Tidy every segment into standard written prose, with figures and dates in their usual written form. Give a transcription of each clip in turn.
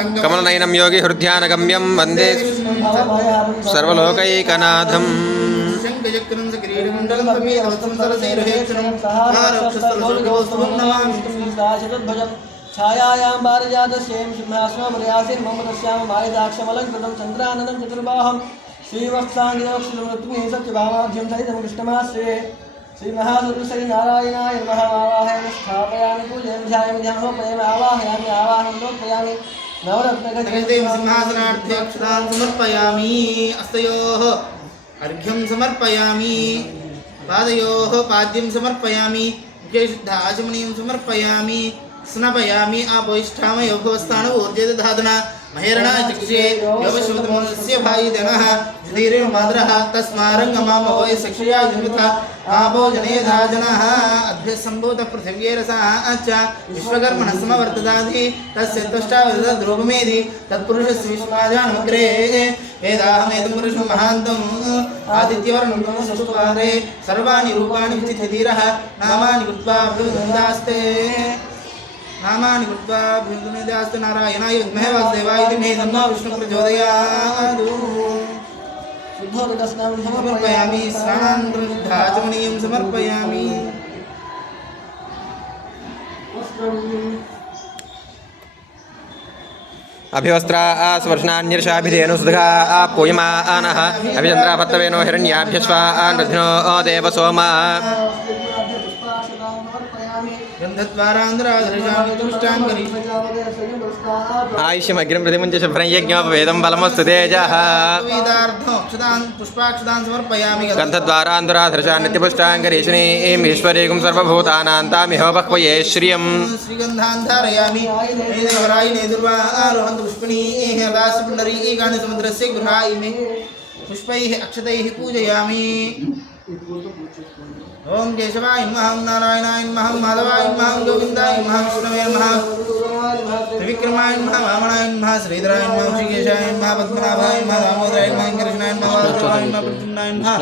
कमलनयनं योगी हृद्यानगम्यं वन्दे सर्वलोकैकनाथम् छायायां पारिजातस्यं सिंहासनमर्यासीन् मम तस्यां मायदाक्षमलङ्कृतं चन्द्राननं चतुर्बाहं श्रीवत्साङ्गिरवक्षितमृत्युं सत्यभामाभ्यं सहितं कृष्णमाश्रये श्रीमहासुरश्री नारायणाय नमः आवाहयामि स्थापयामि पूजयामि ध्यायामि ध्यानोपयामि आवाहयामि आवाहनं लोकयामि नवरत्नखचितं सिंहासनार्थे अक्षतान् समर्पयामि अस्तयोः अर्घ्यं समर्पयामि पादयोः पाद्यं समर्पयामि मुख्यशुद्ध आचमनीयं समर्पयामि स्नापयामि आपोष्ठामयो भवस्थान ऊर्जेदधातुना महेरणा चक्षुषे योगशुद्धमनस्य भाईदनः धीरेण मातरः तस्मारङ्गमामवै सक्षया जन्मथा आपो जनेधा जनः अभ्यसम्भूत पृथिव्यैरसः च विश्वकर्मणः समवर्तदाधि तस्य त्वष्टावदद्रूपमेधि तत्पुरुषस्य विश्वाजानमग्रे वेदाहमेतं पुरुषं महान्तम् आदित्यवर्णं तमसुपारे सर्वाणि रूपाणि विचित्यधीरः नामानि कृत्वा अभिवृन्दास्ते नामानि कृत्वा अभिवृन्दास्ते नारायणाय विद्महे वासुदेवाय धीमहि तन्नो विष्णुः प्रचोदयात् समर्पयामि स्नानानन्तरं समर्पयामि अभिवस्त्रा स्वर्षणान्यर्षाभिधेनु सुधगा पूयमानः अभिचन्द्रापत्तवेनो हिरण्याभ्यश्वा रथिनो देव सोमा आयुष्यमग्निं प्रतिमुञ्च शुभ्रं यज्ञोपवेदं बलमस्तु तेजः गन्धद्वारान्धुराधर्षान् नित्यपुष्टाङ्गरीषिणीम् ईश्वरीकुं सर्वभूतानां तामिह बह्वये श्रियम् श्रीगन्धान् धारयामि समुद्रस्य गृहायि पुष्पैः अक्षतैः पूजयामि ओम केशवाय नमः नारायणाय नमः माधवाय नमः गोविंदाय नमः विष्णवे नमः त्रिविक्रमाय नमः वामनाय नमः श्रीधराय नमः ऋषिकेशाय नमः पद्मनाभाय नमः दामोदराय नमः कृष्णाय नमः वासुदेवाय नमः प्रद्युम्नाय नमः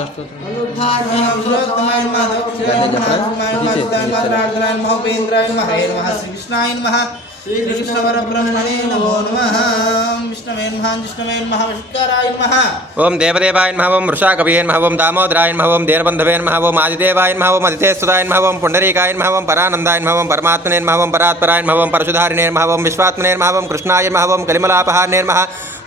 अनुरुद्धाय नमः दक्षिणाय नमः उपेन्द्राय नमः हरे नमः श्रीकृष्णाय नमः श्रीकृष्णपरब्रह्मणे नमो नमः विष्णवे नमः जिष्णवे नमः वशिष्ठाराय नमः ओम देवदेवाय नमः ओम वृषाकवये नमः ओम दामोदराय नमः ओम देवबन्धवे नमः ओम आदिदेवाय नमः ओम अदितेस्तुताय नमः ओम पुण्डरीकाय नमः ओम परानन्दाय नमः ओम परमात्मने नमः ओम परात्पराय नमः ओम परशुधारिणे नमः ओम विश्वात्मने नमः ओम कृष्णाय नमः ओम कलिमलापहारणे नमः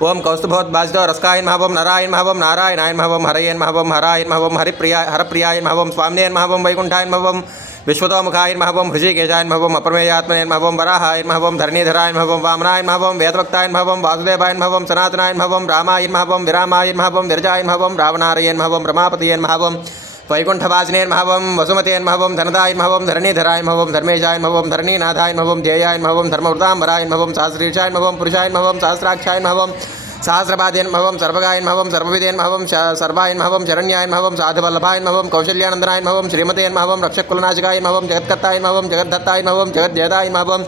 ओम कौस्तुभोद्भासितो रस्काय नमः ओम नराय नमः ओम नारायणाय नमः ओम हरये नमः ओम हराय नमः ओम हरप्रियाय नमः ओम स्वामिने नमः ओम वैकुण्ठाय नमः ओम विश्वतोमुखाय नमः ओम हृषिकेशाय नमः ओम अप्रमेयात्मने नमः ओम वराहाय नमः ओम धरणीधराय नमः ओम वामनाय नमः ओम वेदवक्ताय नमः ओम वासुदेवाय नमः ओम सनातनाय नमः ओम रामाय नमः ओम विरामाय नमः ओम विरजाय नमः ओम रावणारये नमः ओम रमापतये नमः ओम वैकुण्ठवासिने नमः ओम वसुमते नमः ओम धनदाय नमः ओम धरणीधराय नमः ओम धर्मेशाय नमः ओम धरणीनाथाय नमः ओम जयाय नमः ओम धर्मवृताम्बराय नमः ओम सहस्रीशाय नमः ओम पुरुषाय नमः ओम सहस्राक्षाय नमः ओम सहस्रपादेन नमः ओम सर्वगाय नमः ओम सर्वविदेन नमः ओम सर्वाय नमः ओम शरण्याय नमः ओम साधुवल्लभाय नमः ओम कौशल्यानंदनाय नमः ओम श्रीमते नमः ओम रक्षकुलनाशकाय नमः ओम जगत्कर्ताय नमः ओम जगद्धत्ताय नमः ओम जगज्जयदाय नमः ओम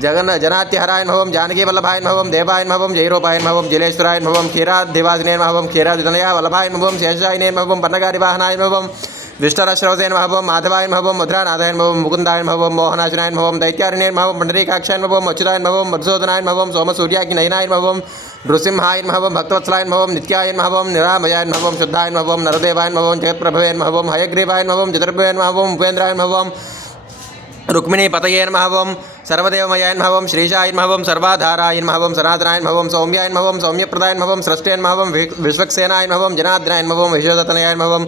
जनात्यहराय नमः ओम जानकीवल्लभाय नमः ओम देवाय नमः ओम जयरूपाय नमः ओम जलेश्वराय नमः ओम क्षीरादिवासिने नमः ओम क्षीरादितनया वल्लभाय नमः ओम शेषायने नमः ओम पन्नगारिवाहनाय नमः ओम विष्णुरश्रवसे नमः ओम माधवाय नमः ओम मुद्रानाथाय नमः ओम मुकुन्दाय नमः ओम मोहनाशनाय नमः ओम दैत्यारण्ये नमः ओम पुण्डरीकाक्षाय नमः ओम अच्युताय नमः ओम मधुसूदनाय नमः ओम सोमसूर्याग्निनयनाय नमः ओम नृसिंहाय नमः ओम भक्तवत्सलाय नमः ओम नित्याय नमः ओम निरामयाय नमः ओम शुद्धाय नमः ओम नरदेवाय नमः ओम जगत्प्रभवे नमः ओम हयग्रीवाय नमः ओम चतुर्भुवे नमः ओम उपेन्द्राय नमः ओम रुक्मिणीपतये नमः ओम सर्वदेवमयाय नमः ओम श्रीशाय नमः ओम सर्वाधाराय नमः ओम सनातनाय नमः ओम सौम्याय नमः ओम सौम्यप्रदाय नमः ओम स्रष्टे नमः ओम विश्वक्सेनाय नमः ओम जनार्दनाय नमः ओम विश्वदत्तनयाय नमः ओम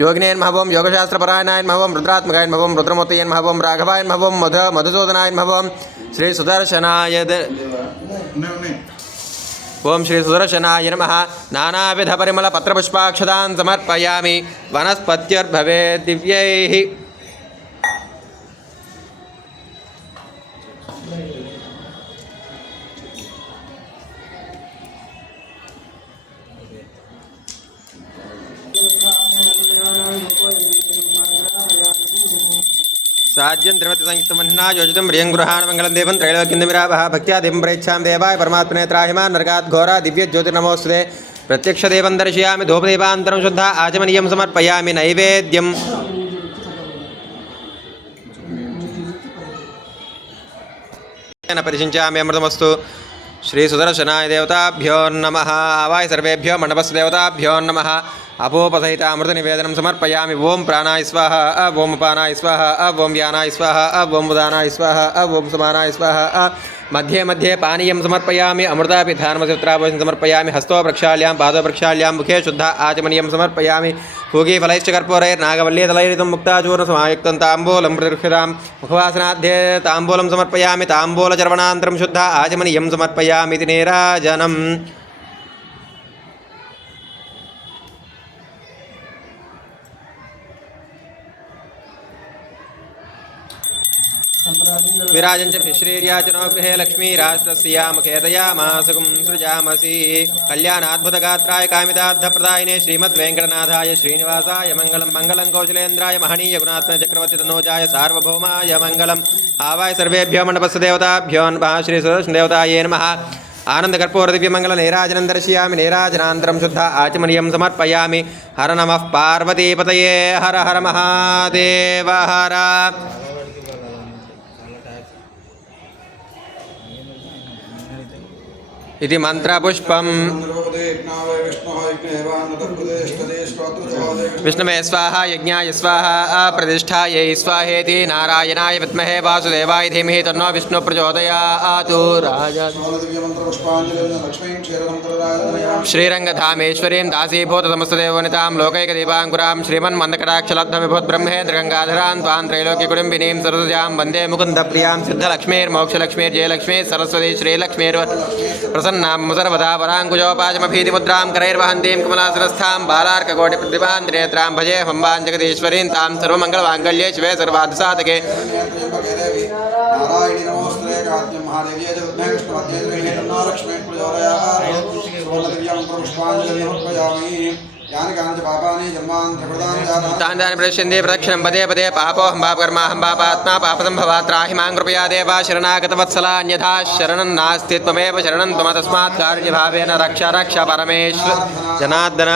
योगिने नमः ओम योगशास्त्रपरायणाय नमः ओम रुद्रात्मकाय नमः ओम रुद्रमूर्तये नमः ओम राघवाय नमः ओम मधुसूदनाय नमः ओम श्री सुदर्शनाय ओम श्री सुदर्शनाय नमः नानाविधपरिमलपत्रपुष्पाक्षतान् समर्पयामि वनस्पत्युर्भवेत् दिव्यैः साज्यं त्रिवति संयुक्तमन्ना योजितं प्रियं गृहाणमङ्गलं देवं त्रैलोक्यन्दमिरावः भक्त्या देवं प्रेच्छां देवाय परमात्मने त्राहिमान् नरकात् घोरा दिव्यज्योतिर्नमोऽस्तुते प्रत्यक्षदेवं दर्शयामि धूपदीपान्तरं शुद्धा आचमनीयं समर्पयामि नैवेद्यं परिशिञ्चामि अमृतमस्तु श्री सुदर्शनाय देवताभ्यो नमः आवाय सर्वेभ्यो मंडपस्य देवताभ्यो नमः अपोपसहित अमृत निवेदनं समर्पयामि ओम प्राणाय स्वाहा ओम अपानाय स्वाहा ओम व्यानाय स्वाहा ओम उदानाय स्वाहा ओम समानाय स्वाहा मध्ये मध्ये पानीयं समर्पयामि अमृतापिधानमसित्राभूषणं समर्पयामि हस्तो प्रक्षाल्यां पादो प्रक्षाल्यां मुखे शुद्ध आचमनीयं समर्पयामि पूगीफलैश्च कर्पूरैर्नागवल्लीदलैरितं मुक्ताचूर्णसमायुक्तं ताम्बूलं प्रदक्षिणां मुखवासनाध्ये ताम्बूलं समर्पयामि ताम्बूलचर्वणान्तरं शुद्ध आचमनीयं समर्पयामि इति नीराजनम् विराजञ्च श्रीर्याचनो गृहे लक्ष्मीराष्ट्रस्यामुखेतयामासुगुं सृजामसि कल्याणाद्भुतगात्राय कामितार्थप्रदायिने श्रीमद्वेङ्कटनाथाय श्रीनिवासाय मङ्गलं मङ्गलं कौशलेन्द्राय महनीय गुणात्मने चक्रवर्ति तनूजाय सार्वभौमाय मङ्गलम् आवाय सर्वेभ्यो मण्डपस्य देवताभ्यो नमः श्री सुदर्शनदेवतायै नमः आनन्दकर्पूरदिव्यमङ्गलनीराजनं दर्शयामि नीराजनान्तरं शुद्ध आचमनीयं समर्पयामि हर नमः पार्वतीपतये हर हर महादेव हर इति मंत्रपुष्पम् विष्णवे स्वाहा यज्ञाय स्वाहा प्रतिष्ठायै स्वाहेति नारायणाय विद्महे वासुदेवाय धीमहि तन्नो विष्णु प्रचोदयात् श्रीरङ्गधामेश्वरीं दासीभूतसमस्तदेववनितां लोकैकदीपाङ्कुरां श्रीमन्मन्दकटाक्षलब्धविभूतब्रह्मेन्द्रगङ्गाधरां त्वां त्रैलोक्यकुटुम्बिनीं सरस्वतीं वन्दे मुकुन्दप्रियां सिद्धलक्ष्मीर्मोक्षलक्ष्मीर्जयलक्ष्मी सरस्वती श्रीलक्ष्मीर् प्रसन्नां सर्वदा वराङ्कुजोपाजमभीतिमुद्रां करैर्वहन्तीं कमलासनस्थां बालार्ककोटिप्रतिभां त्रिनेत्रां भजे हम्बां जगदीश्वरीं तां सर्वमङ्गलमाङ्गल्ये शिवे सर्वार्थसाधके तानि प्रश्यन्ते प्रदक्षिणं पदे पदे पापोऽहं पापकर्माहं पापात्मा पापसम्भवात् त्राहि मां कृपया देव शरणागतवत्सलान्यथा शरणं नास्ति त्वमेव शरणं त्वं तस्मात् कार्यभावेन रक्ष रक्ष परमेश्वर जनार्दन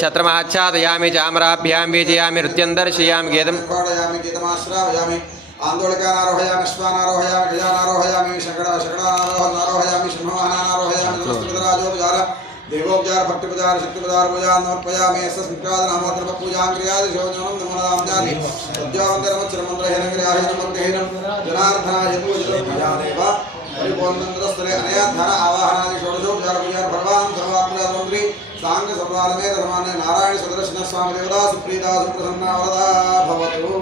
छत्रमाच्छादयामि चामराभ्यां बीजयामि नृत्यं दर्शयामि गीतम् आंदोलकानारोहयामि श्वानारोहयामि गजानारोहयामि शकडानारोहयामि सिंहवाहनारोहयामि नमस्कृतराजोपचार देवोपचार भक्तिपचार शक्तिपचार पूजा समर्पयामि स्मृत्यादनामोत्र पूजां क्रियादि शिवजनं नमोनाम जानि सद्योवन्दनमच्चरमन्त्रहेन क्रियाहेन जनार्दनाय पूजया देव परिपूर्णन्दस्तरे अनया धन आवाहनादि षोडशोपचार पूजा भगवान् सर्वात्मराजमन्त्री सांग सर्वालमेत समाने नारायण सुदर्शन स्वामी देवता सुप्रीता सुप्रसन्ना वरदा भवतु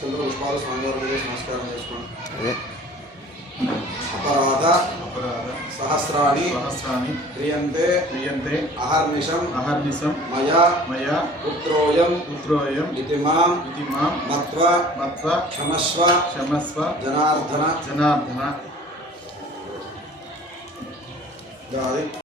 चंद्र पुष्पाలు స్వామివారి మీద నమస్కారం చేసుకోండి अपराध सहस्राणि क्रियन्ते अहर्निशं मया पुत्रोऽयं इति मां मत्वा क्षमस्व जनार्दन